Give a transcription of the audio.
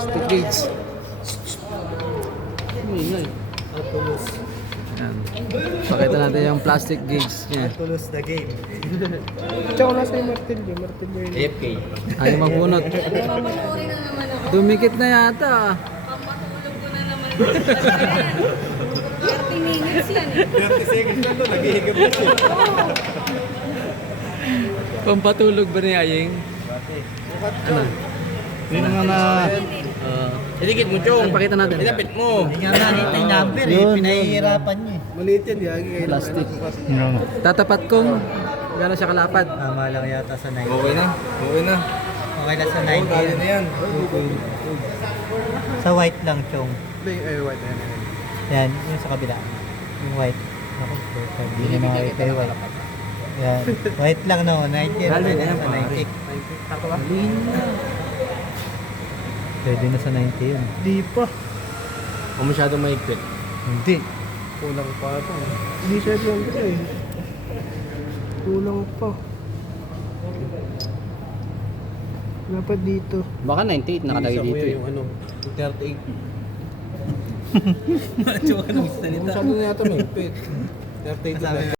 Plastic gauge. Atulus. Yan. Pakita natin yung plastic gauge niya. Atulus the game. Tsaka nasa yung martilyo. Martilyo yun. AFK. Ayaw magbunot. Mamaturi na naman ako. Dumikit na yata. Pamatulog ko na naman. 30 minutes yan eh. 30 seconds na to, naghihigap na siya. Pampatulog ba ni Ayeng? Ano? Yun nga na... Idikit mo, Chong. Pakita natin. Ilapit mo. Hindi nga nakita yung number eh, pinahihirapan niya eh. Maliit yan, Yagi. Plastic. Tatapat kong gano'n siya kalapad. Tama lang yata sa 90. Okay na. Okay na. Okay lang sa Oo, dali na 90. yan. Sa white lang, Chong. Ay, white. Yan, yung sa kabila. Yung white. Ako, hindi na makakita yung white. Yan. White lang no, 90. Dali na Pwede yan, na sa pare. 90. Pwede na sa 90 yun. Di pa. Kung masyadong mahigpit. Hindi. Kulang pa ito. Hindi siya lang ito eh. Kulang pa. Dapat dito. Baka 98 nakalagay dito eh. Yung ano, 38. Masyado na yata mahigpit. 38 na.